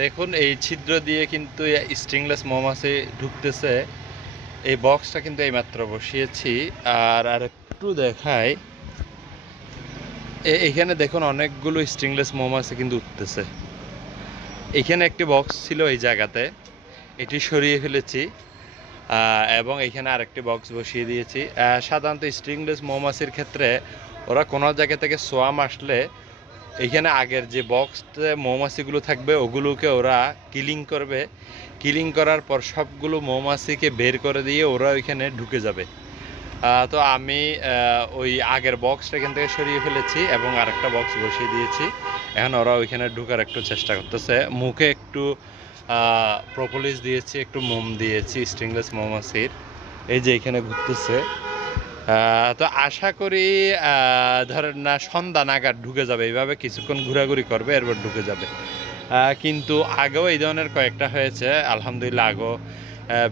দেখুন এই ছিদ্র দিয়ে কিন্তু স্ট্রিংলেস মৌমাছি ঢুকতেছে। এই বক্সটা কিন্তু এইমাত্র বসিয়েছি। আর আরেকটু দেখাই, এখানে দেখুন অনেকগুলো স্ট্রিংলেস মৌমাছি কিন্তু উঠতেছে। এখানে একটি বক্স ছিল এই জায়গাতে, এটি সরিয়ে ফেলেছি এবং এখানে আরেকটি বক্স বসিয়ে দিয়েছি। সাধারণত স্ট্রিংলেস মৌমাছির ক্ষেত্রে ওরা কোনো জায়গা থেকে সোয়াম আসলে এইখানে আগের যে বক্সতে মৌমাছিগুলো থাকবে ওগুলোকে ওরা কিলিং করবে। কিলিং করার পর সবগুলো মৌমাছিকে বের করে দিয়ে ওরা ওইখানে ঢুকে যাবে। তো আমি ওই আগের বক্সটা এখান থেকে সরিয়ে ফেলেছি এবং আরেকটা বক্স বসিয়ে দিয়েছি। এখন ওরা ওইখানে ঢুকার একটু চেষ্টা করতেছে। মুখে একটু প্রপোলিস দিয়েছি, একটু মোম দিয়েছি স্ট্রিংলেস মৌমাছির। এই যে এখানে ঘুরতেছে। তো আশা করি ধরেন না সন্ধ্যা নাগাদ ঢুকে যাবে। এইভাবে কিছুক্ষণ ঘোরাঘুরি করবে, এরপর ঢুকে যাবে। কিন্তু আগেও এই ধরনের কয়েকটা হয়েছে, আলহামদুলিল্লাহ। আগেও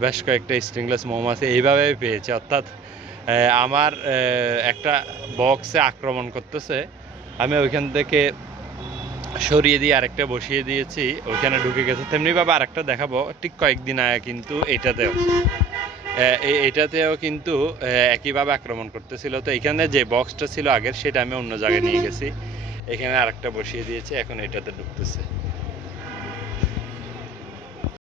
বেশ কয়েকটা স্ট্রিংলেস মৌমাছি এইভাবেই পেয়েছে। অর্থাৎ আমার একটা বক্সে আক্রমণ করতেছে, আমি ওইখান থেকে সরিয়ে দিয়ে আরেকটা বসিয়ে দিয়েছি, ওইখানে ঢুকে গেছে। তেমনিভাবে আরেকটা দেখাবো ঠিক কয়েকদিন আগে কিন্তু এটাতেও কিন্তু একইভাবে আক্রমণ করতেছিল। তো এখানে যে বক্সটা ছিল আগের, সেটা আমি অন্য জায়গায় নিয়ে গেছি, এখানে আরেকটা বসিয়ে দিয়েছি, এখন এটাতে ঢুকতেছে।